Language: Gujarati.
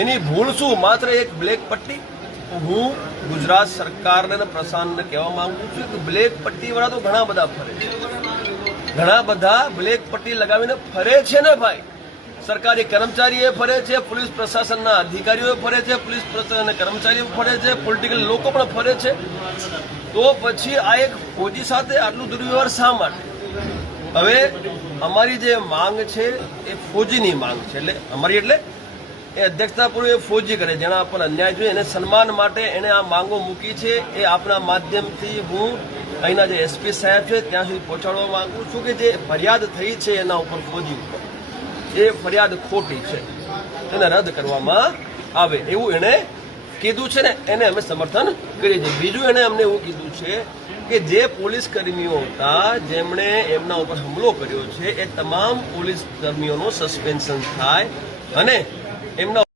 એની ભૂલ શું? માત્ર એક બ્લેક પટ્ટી. હું ગુજરાત સરકારને અને પ્રશાસનને કહેવા માંગુ છું કે બ્લેક પટ્ટી વાળા તો ઘણા બધા ફરે છે, ઘણા બધા બ્લેક પટ્ટી લગાવીને ફરે છે ને ભાઈ. સરકારી કર્મચારીઓ ફરે છે, પોલીસ પ્રશાસનના અધિકારીઓ ફરે છે, પોલીસ પ્રશાસનના કર્મચારીઓ ફરે છે, પોલિટિકલ લોકો પણ ફરે છે. તો પછી આ એક ફોજી સાથે આટલું દુર્વ્યવહાર શા માટે? હવે અમારી જે માંગ છે એ ફોજીની માંગ છે. એટલે અમારી એટલે એ અધ્યક્ષતાપૂર્વક એ ફોજી કરે, જેના પર અન્યાય જોઈએ એને સન્માન માટે એને આ માંગો મૂકી છે. એ આપના માધ્યમથી હું અહીંના જે એસપી સાહેબ છે ત્યાં સુધી પહોંચાડવા માંગુ છું કે જે ફરિયાદ થઈ છે એના ઉપર ફોજી ઉપર એ ફરિયાદ ખોટી છે, એને રદ કરવામાં આવે એવું એને કીધું છે ને એને અમે સમર્થન કરીએ છીએ. બીજું એને અમને એવું કીધું છે કે જે પોલીસ કર્મીઓ હતા જેમણે એમના ઉપર હુમલો કર્યો છે એ તમામ પોલીસ કર્મીઓનું સસ્પેન્શન થાય અને એમના